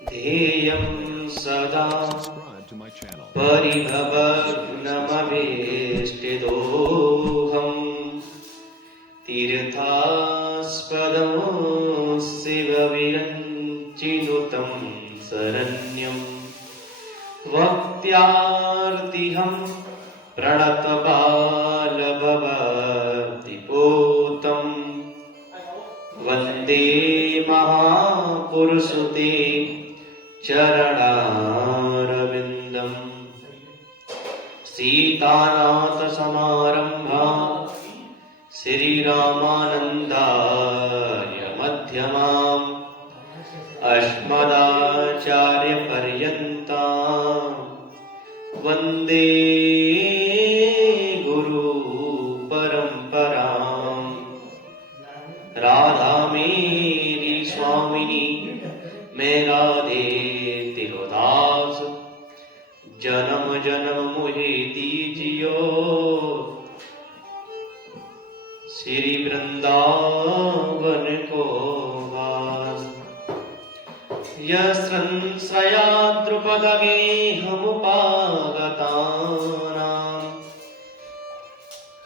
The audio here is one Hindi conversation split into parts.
ध्येयं सदा परिभवग्नमवेष्टिदोऽहम् तीर्थास्पदं शिवविरञ्चिनुतं शरण्यं भक्त्यार्तिहं प्रणतबालभवद्दिपूतं वन्दे महापुरुषते चरणारविन्दम् सीतानाथसमारम्भा श्रीरामानन्दाय मध्यमाम् अस्मदाचार्यपर्यन्तां वन्दे गुरुपरम्पराम्। राधा मेरी स्वामिनी मैं राधे तिरुदास, जन्म जन्म मुझे दीजियो श्री वृंदावन को वास। यस्रंसया द्रुपदगेहमुपागतानां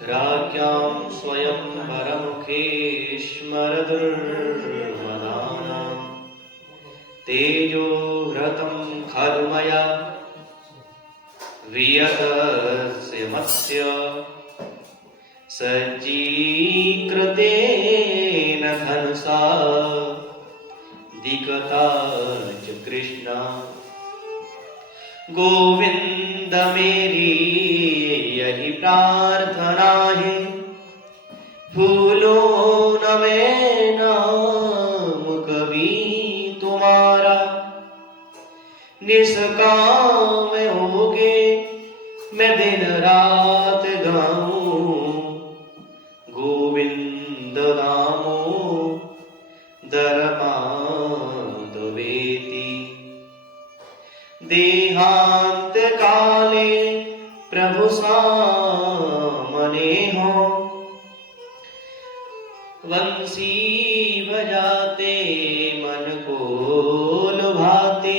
राज्ञां स्वयंवरमुखे स्मरदुर्मदानां तेजो व्रतं खलु मया वियतस्य मत्स्य सज्जीकृतेन धनुषा दिगता च कृष्णा। गोविंद मेरी यही प्रार्थना है, भूलो न मैं नाम कभी तुम्हारा। निष्काम होगे मैं दिन रात गाऊं, गोविंद नामो दरमाद वेति। देहांत काले प्रभु सामने हो, वंशी बजाते मन को लुभाते।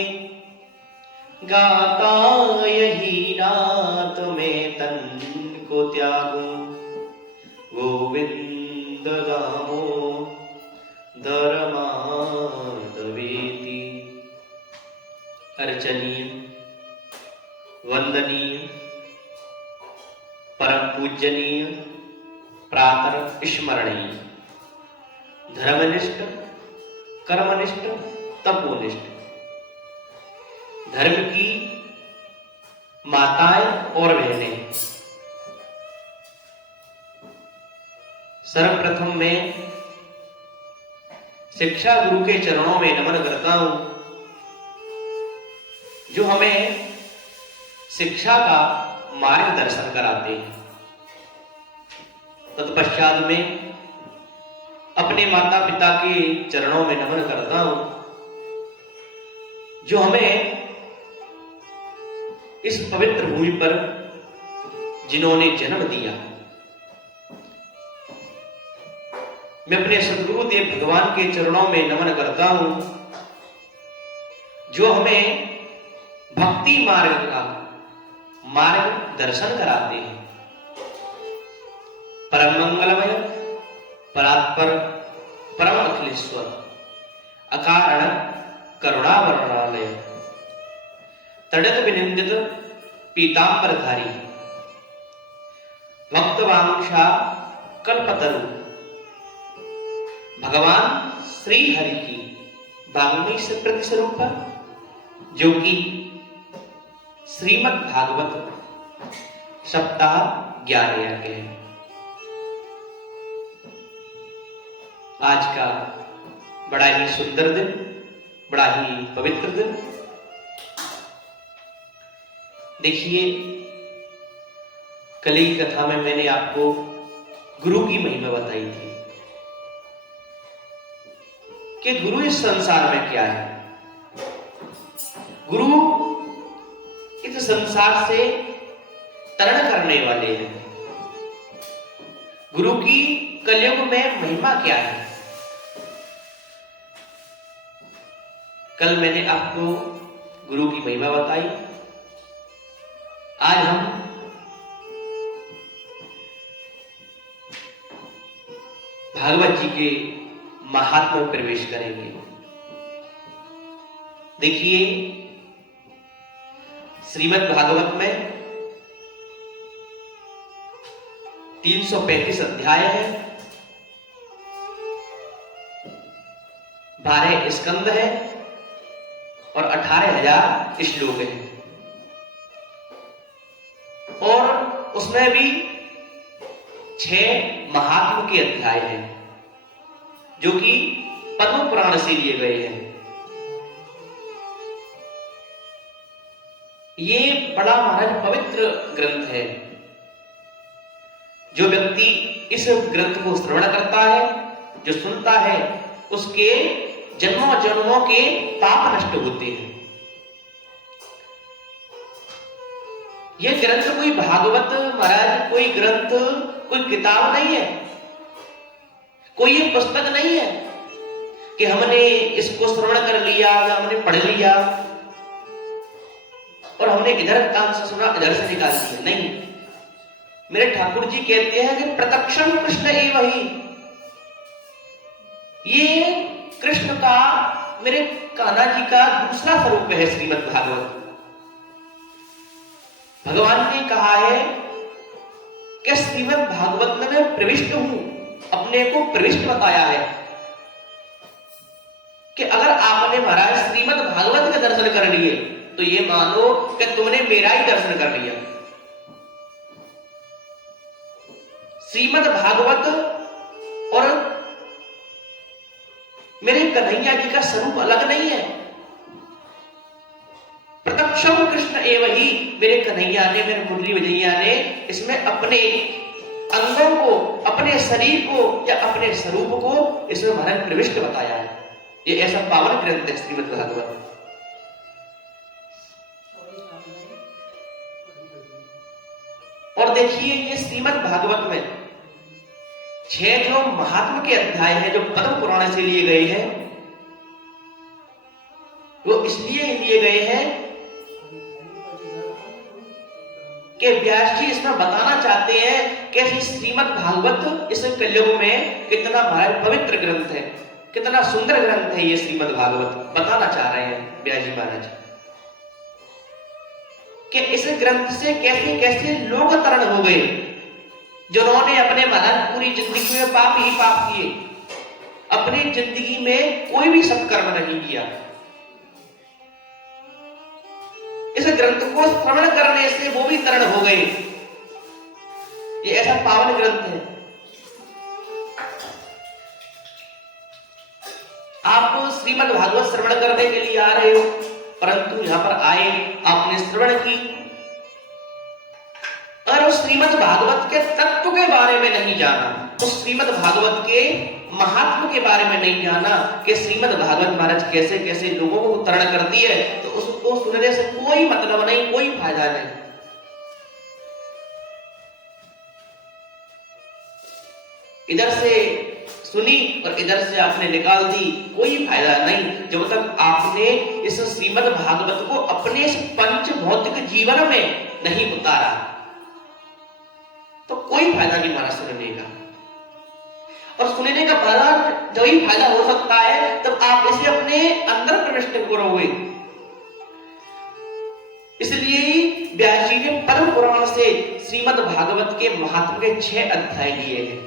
गाता यही नात में तन को त्यागूं, गोविंद दामो दरमादवेति। अर्चनीय, वंदनीय, परम पूजनीय, प्रातर स्मरणीय, धर्मनिष्ठ, कर्मनिष्ठ, तपोनिष्ठ, धर्म की माताएं और बहनें, सर्वप्रथम मैं शिक्षा गुरु के चरणों में नमन करता हूं, जो हमें शिक्षा का मार्गदर्शन कराते हैं। तत्पश्चात में अपने माता पिता के चरणों में नमन करता हूं, जो हमें इस पवित्र भूमि पर जिन्होंने जन्म दिया। मैं अपने सद्गुरुदेव भगवान के चरणों में नमन करता हूं, जो हमें भक्ति मार्ग का मार्गदर्शन कराते हैं। परम मंगलमय, परात्पर, परम अखिलेश्वर, अकारण करुणावरणालय, तड़क विनिंदित पीतांबरधारी, भक्तवांशा कल्पतरु, भगवान श्री हरि की वाग्मी से प्रतिस्वरूप, जो कि श्रीमद् भागवत सप्ताह 11 के हैं। आज का बड़ा ही सुंदर दिन, बड़ा ही पवित्र दिन। देखिए, कल की कथा में मैंने आपको गुरु की महिमा बताई थी कि गुरु इस संसार में क्या है। गुरु इस संसार से तरण करने वाले हैं। गुरु की कलयुग में महिमा क्या है? कल मैंने आपको गुरु की महिमा बताई। आज हम भागवत जी के महात्म्य में प्रवेश करेंगे। देखिए, श्रीमद् भागवत में 335 अध्याय है, 12 स्कंद है और 18,000 श्लोक है। और उसमें भी 6 महात्म के अध्याय हैं जो कि पद्म पुराण से लिए गए हैं। ये बड़ा महाराज पवित्र ग्रंथ है। जो व्यक्ति इस ग्रंथ को श्रवण करता है, जो सुनता है, उसके जन्मों जन्मों के पाप नष्ट होते हैं। यह ग्रंथ कोई भागवत महाराज, कोई ग्रंथ, कोई किताब नहीं है, कोई ये पुस्तक नहीं है कि हमने इसको श्रवण कर लिया या हमने पढ़ लिया और हमने इधर कान से सुना इधर से निकाल दिया। नहीं, मेरे ठाकुर जी कहते हैं कि प्रत्यक्षम कृष्ण एव ही। ये कृष्ण का, मेरे कान्हा जी का दूसरा स्वरूप है श्रीमद् भागवत। भगवान ने कहा है कि श्रीमद् भागवत में मैं प्रविष्ट हूं, अपने को प्रविष्ट बताया है कि अगर आपने महाराज श्रीमद् भागवत के दर्शन कर लिए तो ये मानो कि तुमने मेरा ही दर्शन कर लिया। श्रीमद् भागवत और मेरे कन्हैया जी का स्वरूप अलग नहीं है। प्रत्यक्षम कृष्ण एव ही, मेरे कन्हैया ने, मेरे मुरली विजया ने इसमें अपने अंगों को, अपने शरीर को या अपने स्वरूप को इसमें महाराज प्रविष्ट बताया है। ये ऐसा पावन ग्रंथ है श्रीमद् भागवत। और देखिए, ये श्रीमद् भागवत में 6 जो महात्म के अध्याय हैं, जो पद्म पुराण से लिए गए हैं, वो इसलिए लिए गए हैं कि व्यास जी इसमें बताना चाहते हैं कि श्रीमद् भागवत इस कलयुग में कितना महाराज पवित्र ग्रंथ है, कितना सुंदर ग्रंथ है। ये श्रीमद् भागवत बताना चाह रहे हैं व्यास जी महाराज कि इस ग्रंथ से कैसे कैसे लोग तरण हो गए, जिन्होंने अपने महाराज पूरी जिंदगी में पाप ही पाप किए, अपनी जिंदगी में कोई भी सत्कर्म नहीं किया। इस ग्रंथ को श्रवण करने से वो भी तरण हो गए। ये ऐसा पावन ग्रंथ है। आप श्रीमद् भागवत श्रवण करने के लिए आ रहे हो, परंतु यहां पर आए, आपने श्रवण की और उस श्रीमद् भागवत के तत्व के बारे में नहीं जाना, उस श्रीमद् भागवत के महात्म के बारे में नहीं जाना कि श्रीमद् भागवत महाराज कैसे कैसे लोगों को तरण करती है, तो उसको सुनने से कोई मतलब नहीं, कोई फायदा नहीं। इधर से सुनी और इधर से आपने निकाल दी, कोई फायदा नहीं। जब तक आपने इस श्रीमद् भागवत को अपने इस पंच भौतिक जीवन में नहीं उतारा तो कोई फायदा नहीं हमारा सुनने का। और सुनने का फायदा जब ही फायदा हो सकता है तब आप इसे अपने अंदर प्रविष्ट करोगे। इसलिए व्यास जी ने पद्म पुराण से श्रीमद् भागवत के महात्म के 6 अध्याय लिए हैं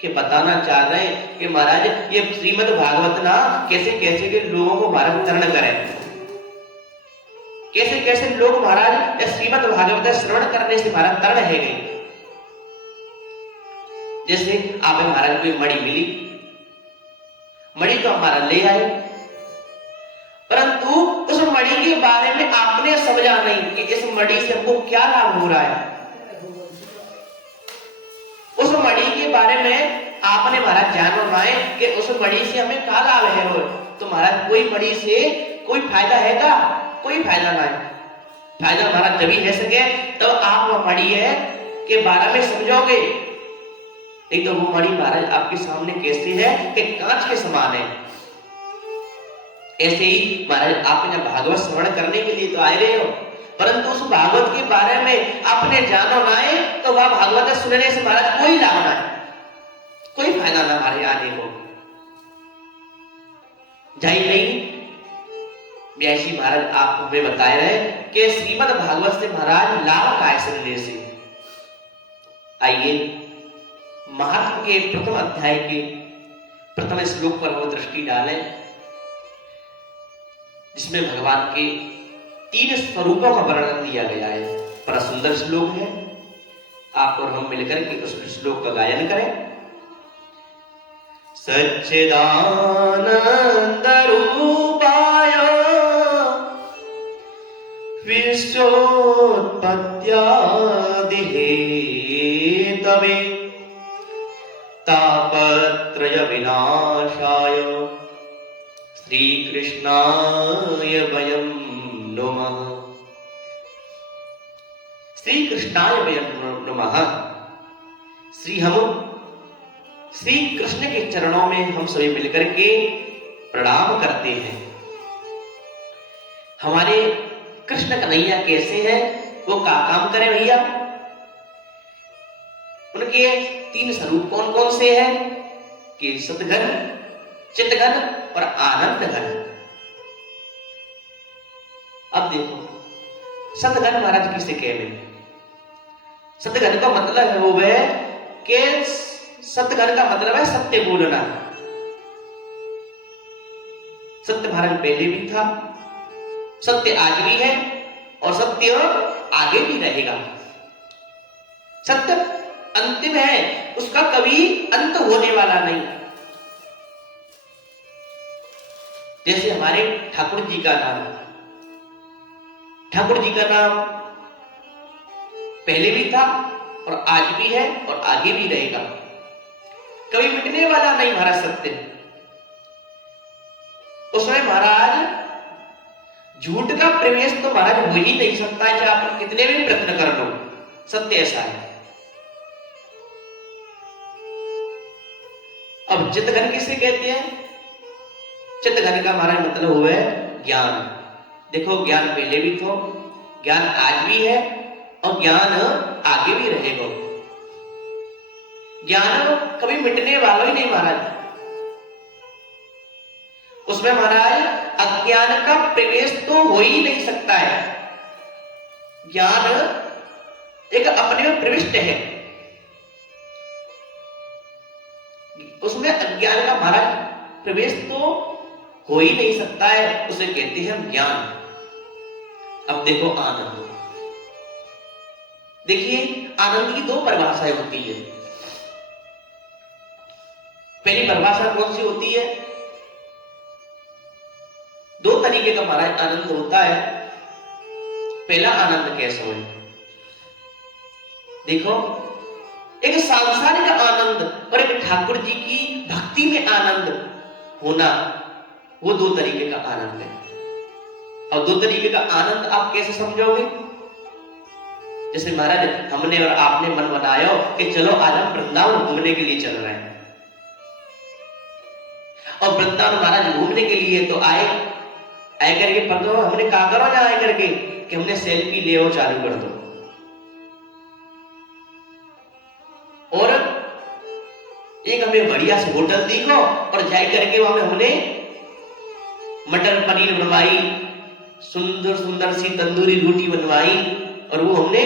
कि बताना चाह रहे हैं कि महाराज ये श्रीमद् भागवत ना कैसे कैसे के लोगों को महाराज तरण करें, कैसे कैसे लोग महाराज श्रीमद् भागवत श्रवण करने से महाराज तरण है गए। जैसे आप महाराज को मणि मिली, मणि तो हमारा ले आए, परंतु उस मणि के बारे में आपने समझा नहीं कि इस मणि से हमको क्या लाभ हो रहा है। उस मणि के बारे में आपने महाराज जान पाए कि उस मणि से हमें क्या लाभ है। तो महाराज कोई मणि से कोई फायदा है क्या? कोई फायदा नहीं। फायदा महाराज जब ही है सके तो आप वह मणि है के बारे में समझोगे। नहीं तो वो मणि महाराज आपके सामने कैसे है कि कांच के समान है। ऐसे ही महाराज आपने जब भागवत श्रवण करने के लिए तो आए रहे हो, परंतु उस भागवत के बारे में आपने जानो ना है तो वह भागवत सुनने से महाराज कोई लाभ ना है, कोई फायदा ना हमारे आने को। जाई नहीं व्यासी महाराज आप हमें बताए रहे कि श्रीमद् भागवत से महाराज लाभ का है सुनने से। आइए महात्म के प्रथम अध्याय के प्रथम श्लोक पर हम दृष्टि डालें, जिसमें भगवान के 3 स्वरूपों का वर्णन दिया गया है। बड़ा सुंदर श्लोक है, आप और हम मिलकर के उस श्लोक का गायन करें। सच्चिदानंद रूपाय विश्वोत्पत्त्यादि हेतवे तापत्रय विनाशाय श्री कृष्णाय वयं नमः। श्री कृष्णाय वयं नमः। श्री कृष्ण के चरणों में हम सभी मिलकर के प्रणाम करते हैं। हमारे कृष्ण कन्हैया कैसे हैं, वो क्या काम करें भैया? उनके 3 स्वरूप कौन कौन से हैं कि सतघन, चितघन और आनंद घन। अब देखो सतघन महाराज किसे कहते? सतघन का मतलब है वो है कि सतघन का मतलब है सत्य बोलना। सत्य महाराज पहले भी था, सत्य आज भी है और सत्य आगे भी रहेगा। सत्य अंतिम है, उसका कभी अंत होने वाला नहीं। जैसे हमारे ठाकुर जी का नाम, ठाकुर जी का नाम पहले भी था और आज भी है और आगे भी रहेगा, कभी मिटने वाला नहीं महाराज सत्य। उसमें महाराज झूठ का प्रवेश तो महाराज हो ही नहीं सकता है, चाहे आप कितने भी प्रयत्न कर लो, सत्य ऐसा है। अब चितघन किसे कहते हैं? चितघन का महाराज मतलब हुआ है ज्ञान। देखो ज्ञान पहले भी था, ज्ञान आज भी है और ज्ञान आगे भी रहेगा। ज्ञान कभी मिटने वाला ही नहीं महाराज। उसमें महाराज अज्ञान का प्रवेश तो हो ही नहीं सकता है। ज्ञान एक अपने में प्रविष्ट है, उसमें अज्ञान का महाराज प्रवेश तो हो ही नहीं सकता है, उसे कहते हैं ज्ञान। अब देखो आनंद, देखिए आनंद की 2 परिभाषाएं होती है। पहली परिभाषा कौन सी होती है? 2 तरीके का महाराज आनंद होता है। पहला आनंद कैसा हो? देखो एक सांसारिक आनंद और एक ठाकुर जी की भक्ति में आनंद होना, वो 2 तरीके का आनंद है। और 2 तरीके का आनंद आप कैसे समझोगे? जैसे महाराज हमने और आपने मन बनाया कि चलो आज हम वृंदावन घूमने के लिए चल रहे हैं, और वृंदावन महाराज घूमने के लिए तो आए करके पकड़ो, हमने कहा करो ना आए करके कि हमने सेल्फी ले वो चालू कर दो, और एक हमें बढ़िया से होटल दिखो और जाए करके वहां हमने मटर पनीर बनवाई, सुंदर सुंदर सी तंदूरी रोटी बनवाई और वो हमने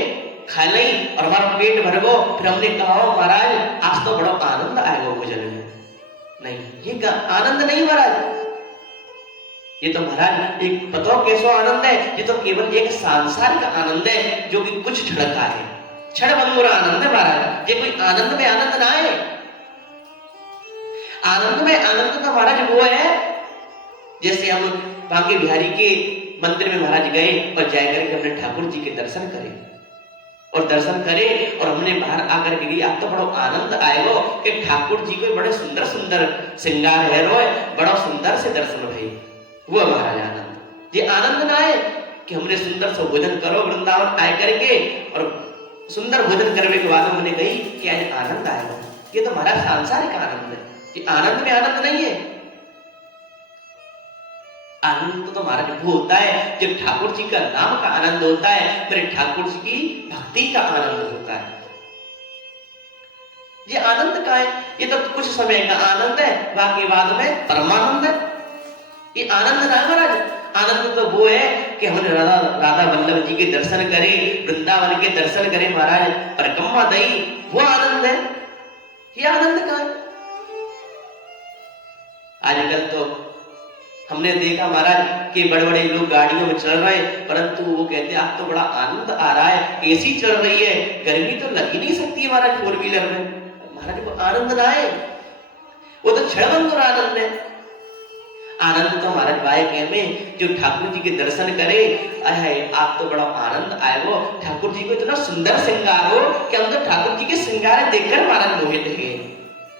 खा ली और हमारा पेट भर गो। फिर हमने कहा महाराज आज तो बड़ा आनंद आएगा भोजन में। नहीं, ये आनंद नहीं महाराज, ये तो महाराज एक बताओ कैसा आनंद है? ये तो केवल एक सांसारिक आनंद है जो कि कुछ क्षण का है, क्षण भंगुर आनंद है महाराज। ये कोई आनंद में आनंद ना है। आनंद में आनंद तो महाराज वो है जैसे हम बांके बिहारी के मंदिर में महाराज गए और जाकर के हमने ठाकुर जी के दर्शन करे और दर्शन करे और हमने बाहर आकर के आप तो बड़ा आनंद आएगा कि ठाकुर जी को बड़े सुंदर सुंदर श्रृंगार है रोए, बड़ा सुंदर से दर्शन भाई, वो महाराज आनंद। ये आनंद ना है कि हमने सुंदर से भोजन करो वृंदावन आए करके और सुंदर भोजन करने के बाद हमने कही कि आज आनंद आएगा। ये तो महाराज सांसारिक आनंद है, ये आनंद में आनंद नहीं है। आनंद तो महाराज वो होता है जब ठाकुर जी का नाम का आनंद होता है, फिर ठाकुर जी की भक्ति का आनंद होता है। ये आनंद का है, ये तो कुछ समय का आनंद है, बाकी बाद में परमानंद है। ये आनंद ना है महाराज, आनंद तो वो है कि हम राधा राधा वल्लभ जी के दर्शन करें, वृंदावन के दर्शन करें महाराज, परिक्रमा दई, वो आनंद है। ये आनंद का है। आजकल तो हमने देखा महाराज कि बड़े बड़े लोग गाड़ियों में चल रहे हैं, परंतु वो कहते हैं आज तो बड़ा आनंद आ रहा है, एसी चल रही है, गर्मी तो लग ही नहीं सकती है महाराज फोर व्हीलर में। महाराज वो आनंद ना है, वो तो क्षणभंगुर आनंद है। आनंद तो महाराज वायके में जो ठाकुर जी के दर्शन करे, अरे आप तो बड़ा आनंद आए वो, ठाकुर जी को इतना सुंदर श्रृंगार हो कि हम तो ठाकुर जी के श्रृंगार देखकर महाराज मोहित हैं,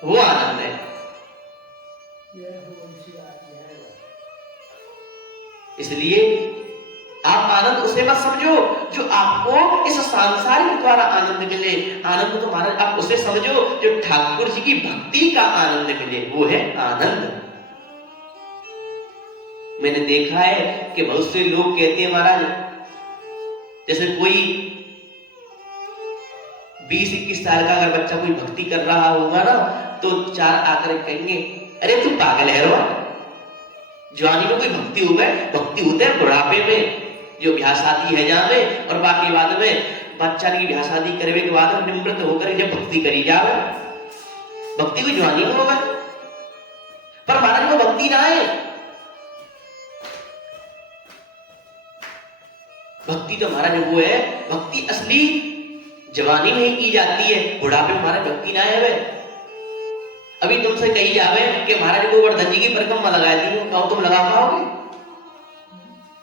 वो आनंद है। इसलिए आप आनंद उसे मत समझो जो आपको इस सांसारिक द्वारा आनंद मिले, आनंद तो महाराज आप उसे समझो जो ठाकुर जी की भक्ति का आनंद मिले, वो है आनंद। मैंने देखा है कि बहुत से लोग कहते हैं महाराज, जैसे कोई 20-21 साल का अगर बच्चा कोई भक्ति कर रहा होगा ना, तो चार आकर कहेंगे अरे तू पागल है रो, जवानी में कोई भक्ति हो गए, भक्ति होते हैं बुढ़ापे में, जो ब्याह शादी है जहाँ में, और बाकी बाद में बच्चा की ब्याह शादी करने के बाद निवृत्त होकर जब भक्ति करी जावे, भक्ति कोई जवानी में होगा। पर महाराज वो भक्ति ना है, भक्ति तो महाराज वो है, भक्ति असली जवानी में ही की जाती है, बुढ़ापे में महाराज भक्ति ना है। वे अभी तुमसे कही जावे कि महाराज को गोवर्धन जी की परिक्रमा लगा दी हो, कहो तुम लगा पाओगे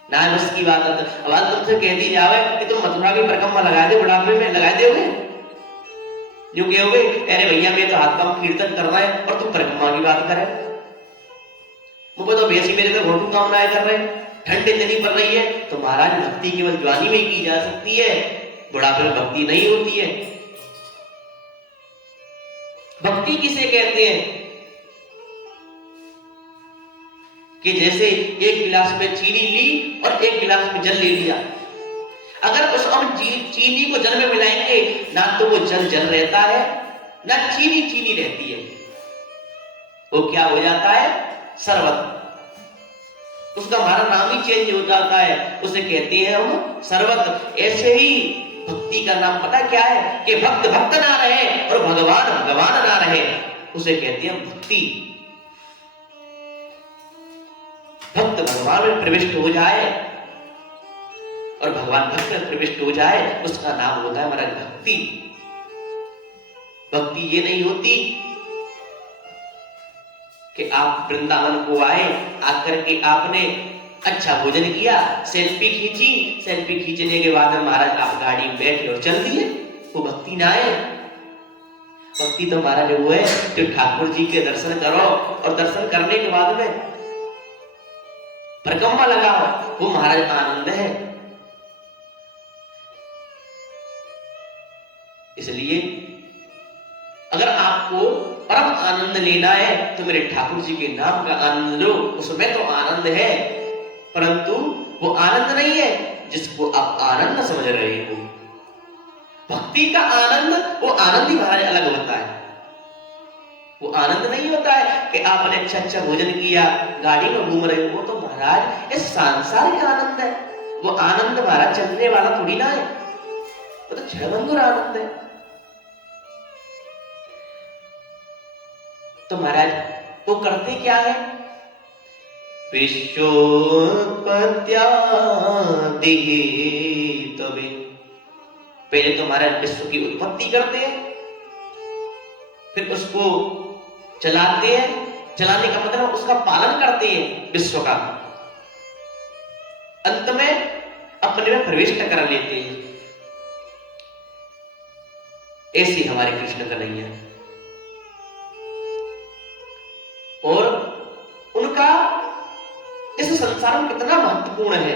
ना, बस की बात है। अब आज तुमसे कह दी जावे कि तुम मथुरा की परिक्रमा लगा दे, बुढ़ापे में लगा दोगे? जो कहोगे अरे भैया मैं तो हाथ काम कीर्तन कर रहा है और तुम परिक्रमा की बात करे, मुझे तो बेसी मेरे तो घोटू काम ना कर रहे, ठंड इतनी पड़ रही है। तो महाराज भक्ति केवल जवानी में ही की जा सकती है, बुढ़ापे में भक्ति नहीं होती है। भक्ति किसे कहते हैं कि जैसे एक गिलास में चीनी ली और एक गिलास में जल ले लिया, अगर उस हम चीनी को जल में मिलाएंगे ना तो वो जल जल रहता है ना चीनी चीनी रहती है, वो क्या हो जाता है शरबत, उसका हमारा नाम ही चेंज हो जाता है, उसे कहते हैं हम शरबत। ऐसे ही भक्ति का नाम पता क्या है कि भक्त भक्त ना रहे और भगवान भगवान ना रहे, उसे कहते हैं भक्ति। भक्त भगवान में प्रविष्ट हो जाए और भगवान भक्त में प्रविष्ट हो जाए, उसका नाम होता है हमारा भक्ति। भक्ति ये नहीं होती कि आप वृंदावन को आए, आकर के आपने अच्छा भोजन किया, सेल्फी खींची, सेल्फी खींचने के बाद महाराज आप गाड़ी में बैठे और चल दिए, वो भक्ति ना है। भक्ति तो महाराज वो है जो ठाकुर जी के दर्शन करो और दर्शन करने के बाद में परिक्रमा लगाओ, वो महाराज आनंद है। इसलिए अगर आपको परम आनंद लेना है तो मेरे ठाकुर जी के नाम का आनंद लो, उसमें तो आनंद है, परंतु वो आनंद नहीं है जिसको आप आनंद समझ रहे हो। भक्ति का आनंद, वो आनंद ही महाराज अलग होता है। वो आनंद नहीं होता है कि आपने अच्छा अच्छा भोजन किया, गाड़ी में घूम रहे हो, वो तो महाराज ये सांसारिक आनंद है। वो आनंद महाराज चलने वाला थोड़ी ना है, वो तो क्षणभंगुर आनंद है। तो महाराज वो करते क्या है? विश्वोत्पत्त्यादि तबे, पहले तो महाराज विश्व की उत्पत्ति करते हैं, फिर उसको चलाते हैं, चलाने का मतलब उसका पालन करते हैं विश्व का, अंत में अपने में प्रविष्ट कर लेते हैं। ऐसे हमारे कृष्ण कन्हैया, और उनका इस संसार में कितना महत्वपूर्ण है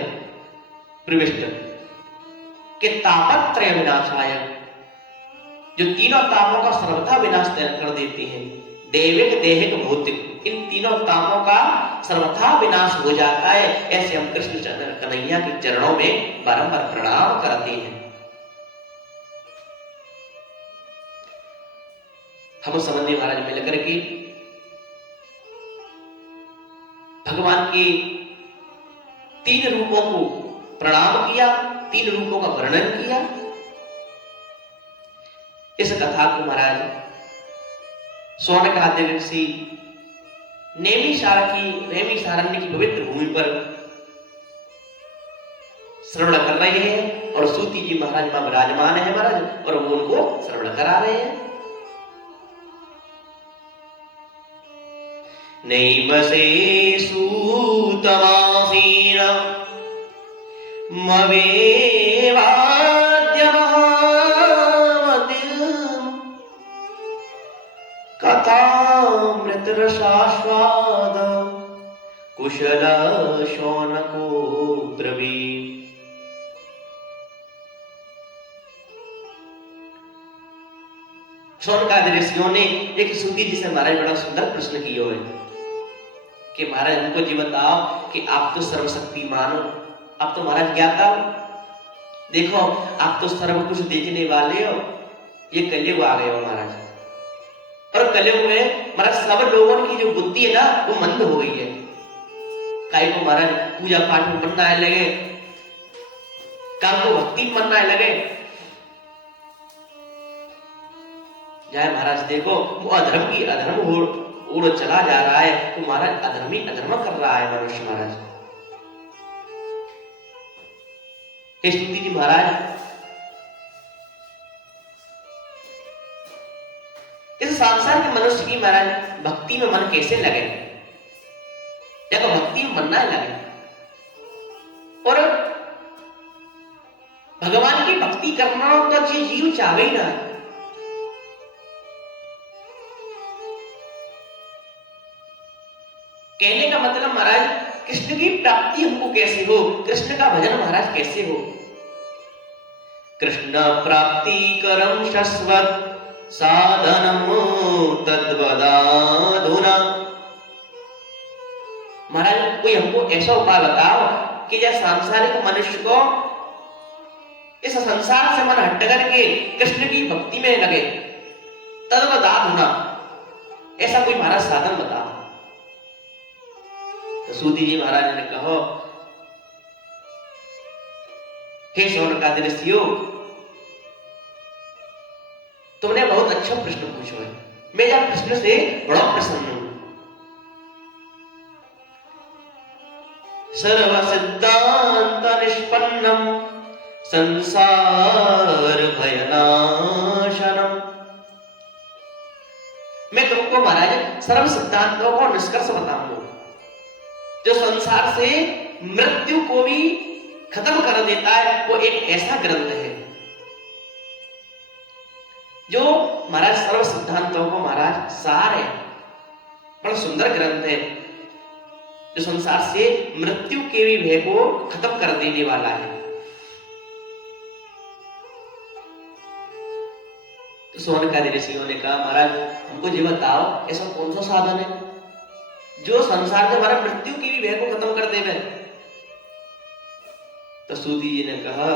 प्रविष्ट कि तापत्रय विनाशाय, जो तीनों तापों का सर्वथा विनाश कर देते हैं। दैविक देहिक भौतिक इन तीनों तापों का सर्वथा विनाश हो जाता है। ऐसे हम कृष्ण कन्हैया के चरणों में बारंबार प्रणाम करते हैं। हम समन्वय महाराज मिलकर के भगवान के तीन रूपों को प्रणाम किया, तीन रूपों का वर्णन किया। इस कथा को महाराज सौनकादि ऋषि नैमिषारण्य की पवित्र भूमि पर श्रवण कर रहे हैं और सूति जी महाराज वहां विराजमान है महाराज, और वो उनको श्रवण करा रहे हैं। नैमसे सूतमासीन मवेवाद्यमावतिम् कथामृतरसास्वाद कुशल शौनको ब्रवीत्। शौनकादि ऋषियों ने एक सूती जी से महाराज बड़ा सुंदर प्रश्न किया है कि महाराज हमको जी बताओ कि आप तो सर्वशक्तिमान हो, आप तो महाराज ज्ञाता हो, देखो आप तो सर्व कुछ देखने वाले हो, ये कलयुग आ गए हो महाराज, और कलयुग में महाराज सब लोगों की जो बुद्धि है ना वो मंद हो गई है। काई को महाराज पूजा पाठ में बनना है लगे, काम को भक्ति में बनना है लगे, जाए महाराज देखो वो अधर्म की अधर्म उड़ चला जा रहा है, तो महाराज अधर्मी अधर्म कर रहा है मनुष्य महाराज। हे स्तुति जी महाराज, इस संसार के मनुष्य की महाराज भक्ति में मन कैसे लगे, देखो भक्ति में बनना लगे, और भगवान की भक्ति करना तो जीव चाहे ही ना। कहने का मतलब महाराज कृष्ण की प्राप्ति हमको कैसे हो, कृष्ण का भजन महाराज कैसे हो। कृष्ण प्राप्ति करम शश्वत साधनम तद्वदाधुना। महाराज कोई हमको ऐसा उपाय बताओ कि जब सांसारिक मनुष्य को इस संसार से मन हट करके कृष्ण की भक्ति में लगे, तद्वदाधुना, ऐसा कोई महाराज साधन बताओ। तो सूती जी महाराज ने कहा, हे शौनकादि ऋषियों, तुमने बहुत अच्छा प्रश्न पूछा है, मैं यह प्रश्न से बड़ा प्रसन्न हूं। सर्व सिद्धांत निष्पन्नम संसार भयनाशनम। मैं तुमको महाराज सर्व सिद्धांतों को निष्कर्ष बताऊंगा जो संसार से मृत्यु को भी खत्म कर देता है। वो एक ऐसा ग्रंथ है जो महाराज सर्व सिद्धांतों को महाराज सार है, बड़ा सुंदर ग्रंथ है जो संसार से मृत्यु के भी भय को खत्म कर देने वाला है। तो शौनकादि ऋषियों ने कहा, महाराज हमको ये बताओ ऐसा कौन सा साधन है जो संसार से हमारा मृत्यु की भी भय को खत्म कर देवे। तो सूती जी ने कहा,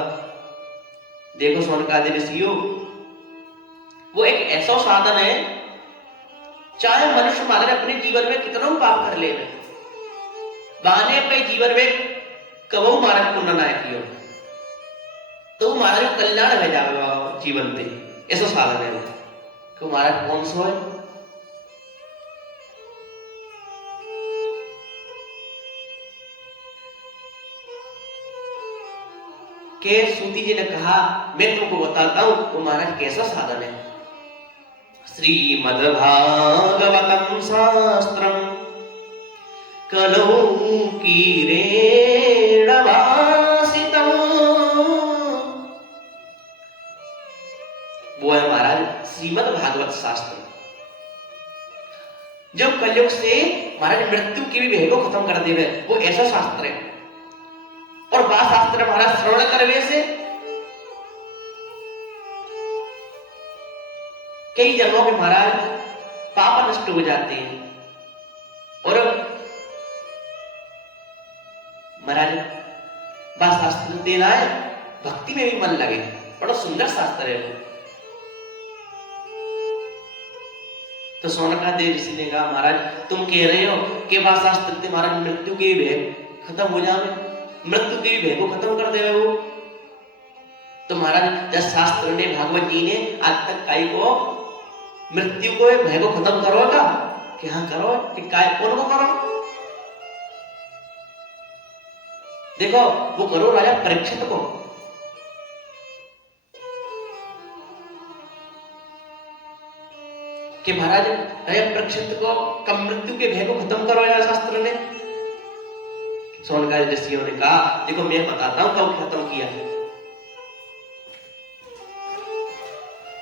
देखो शौनकादि ऋषियों, वो एक ऐसा साधन है चाहे मनुष्य महाराज अपने जीवन में कितना पाप कर ले, बहाने पे जीवन में कबू महाराज पुण्य ना किया तो महाराज कल्याण हो जाएगा जीवन पे, ऐसा साधन है। तो महाराज कौन सा है? के सूती जी ने कहा, मैं तुमको बताता हूं वो महाराज कैसा साधन है। श्रीमद्भागवतम शास्त्रम कलौ कीरेण भासितम्। वो है महाराज श्रीमद् भागवत शास्त्र जो कलयुग से महाराज मृत्यु की भी भय को खत्म कर देवे, वो ऐसा शास्त्र है। और बा शास्त्र महाराज श्रवण करवे से कई जन्मों में महाराज पाप नष्ट हो जाते हैं। और महाराज बात शास्त्र देना है, भक्ति में भी मन लगे, बड़ा सुंदर शास्त्र है वो। तो सोनकादेव ऋषि ने कहा महाराज तुम कह रहे हो कि बात शास्त्र से महाराज मृत्यु के भय खत्म हो जावे, मृत्यु के भय को खत्म कर देवे वो। तो महाराज जब शास्त्र ने भागवत जी ने आज तक काई को मृत्यु को भय को खत्म करोगा कि हाँ करो, कि काय कौन को करो? देखो वो करो राजा परीक्षित को। कि महाराज राजा परीक्षित को कब मृत्यु के भय को खत्म करो या शास्त्र ने? सोनकादि ऋषियों ने कहा देखो मैं बताता हूं कब खत्म किया है।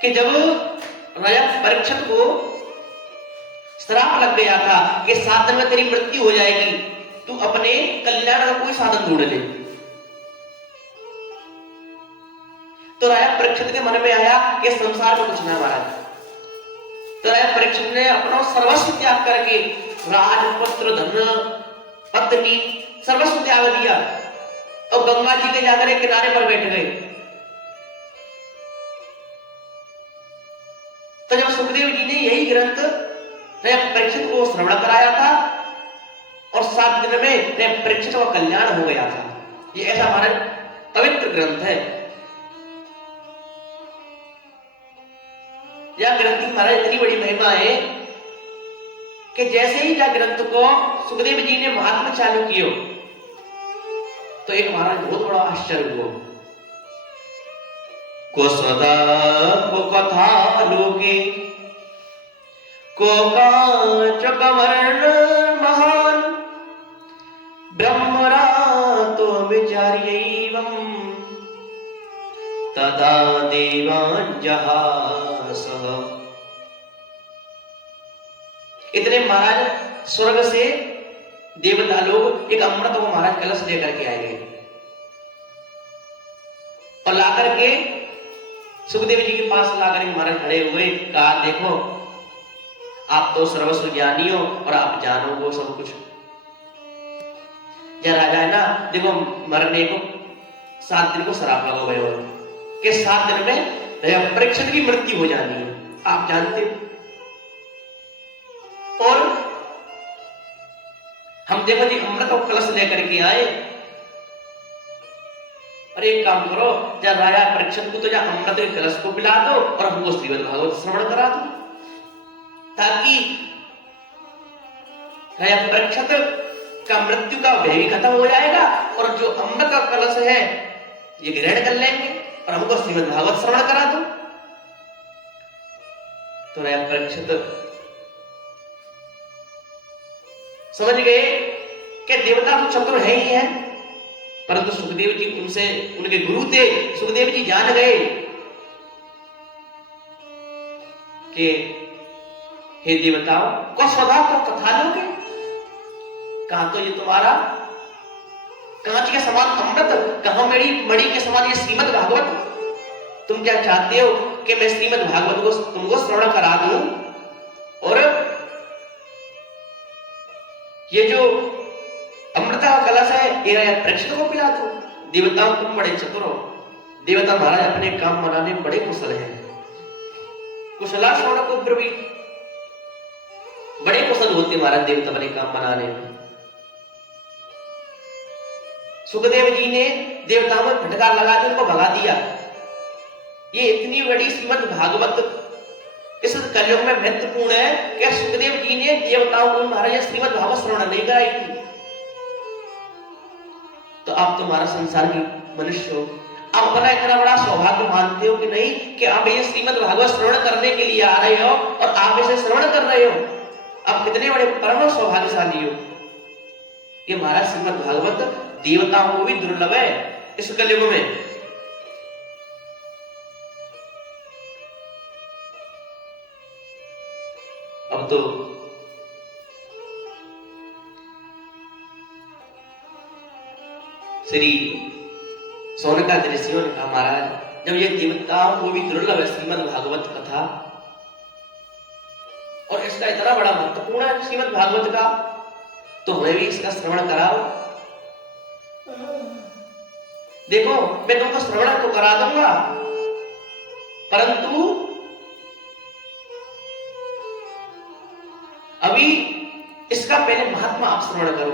कि जब राजा परीक्षित को श्राप लग गया था कि 7 दिन में तेरी मृत्यु हो जाएगी, तू अपने कल्याण का कोई साधन ढूंढ ले। तो राजा परीक्षित के मन में आया कि संसार में कुछ ना महाराज। तो राजा परीक्षित ने अपना सर्वस्व त्याग करके राजपुत्र धन पत्नी सर्वस्व त्याग दिया और गंगा जी के जाकर एक किनारे पर बैठ गए। तो जब सुखदेव जी ने यही ग्रंथ राजा परीक्षित को श्रवण कराया था और 7 दिन में राजा परीक्षित का कल्याण हो गया था। ये ऐसा हमारा पवित्र ग्रंथ है। यह ग्रंथ की महाराज इतनी बड़ी महिमा है कि जैसे ही यह ग्रंथ को सुखदेव जी ने महात्मा चालू किया तो एक महाराज बहुत बड़ा आश्चर्य हुआ। को सदा को कथा लोके को कांच कवर्ण महान ब्रह्मरा तो विचार्यैवं तदा देवान् जहासः। इतने महाराज स्वर्ग से देवता लोग एक अमृत को महाराज कलश लेकर के आए गए और लाकर के सुखदेव जी के पास लाकर के महाराज खड़े हुए, कहा देखो आप तो सर्वस्व ज्ञानी हो और आप जानो वो सब कुछ। यह राजा है ना देखो मरने को 7 दिन को श्राप लगा हुए हो कि 7 दिन में परीक्षित की मृत्यु हो जानी है, आप जानते हो। और हम देखो जी अमृत और कलश लेकर के आए। अरे एक काम करो, जब राजा परीक्षित को तो जा अमृत के कलश को पिला दो और हमको श्रीमद् भागवत श्रवण करा दो, ताकि राजा परीक्षित का मृत्यु का भय भी खत्म हो जाएगा और जो अमृत का कलश है ये ग्रहण कर लेंगे और हमको श्रीमद् भागवत श्रवण करा दो। तो राजा परीक्षित समझ गए कि देवता तो चतुर है ही है, परंतु सुखदेव जी उनसे उनके गुरु थे। सुखदेव जी जान गए कि हे देवताओं को स्वधा को कथा लोगे, कहा तो ये तुम्हारा कांच के समान अमृत, कहा मेरी मणि के समान ये श्रीमद् भागवत। तुम क्या चाहते हो कि मैं श्रीमद् भागवत को तुमको श्रवण करा दूं और ये जो अमृत का कलश है ये राजा परीक्षित को पिला दो। देवताओं तुम बड़े चतुर हो। देवता महाराज अपने काम बनाने बड़े कुशल हैं, कुशला शौनक को भी बड़े कुशल होते महाराज देवता अपने काम बनाने में। सुखदेव जी ने देवताओं में फटकार लगा दी, उनको भगा दिया। ये इतनी बड़ी श्रीमद् भागवत इस कलयुग में महत्वपूर्ण है कि सुखदेव जी ने देवताओं को महाराज श्रीमद् भागवत श्रवण नहीं कराई थी। तो आप तुम्हारा संसार की मनुष्य हो, आप अपना इतना बड़ा सौभाग्य मानते हो कि नहीं कि आप ये श्रीमद् भागवत श्रवण करने के लिए आ रहे हो और आप इसे श्रवण कर रहे हो। आप कितने बड़े परम सौभाग्यशाली हो। ये महाराज श्रीमद् भागवत देवताओं को भी दुर्लभ है इस कलयुग में। अब तो श्री सोनकादि ऋषियों ने कहा महाराज जब ये देवताओं को भी दुर्लभ है श्रीमद् भागवत कथा और इस इसका इतना बड़ा महत्वपूर्ण है श्रीमद् भागवत का, तो हमें भी इसका श्रवण कराओ। देखो मैं तुमको श्रवण तो करा दूंगा, परंतु अभी इसका पहले महात्मा आप श्रवण करो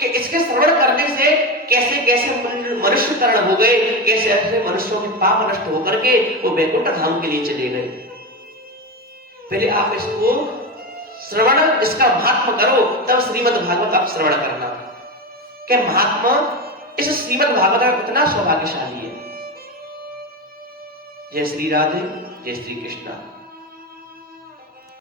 कि इसके श्रवण करने से कैसे कैसे मनुष्यकरण हो गए, कैसे ऐसे मनुष्यों के पाप नष्ट होकर के वो वैकुंठ धाम के लिए चले गए। पहले आप इसको श्रवण, इसका महात्मा करो, तब श्रीमद् भागवत आप श्रवण करना। कि महात्मा इस श्रीमद् भागवत कितना सौभाग्यशाली है। जय श्री राधे, जय श्री कृष्णा।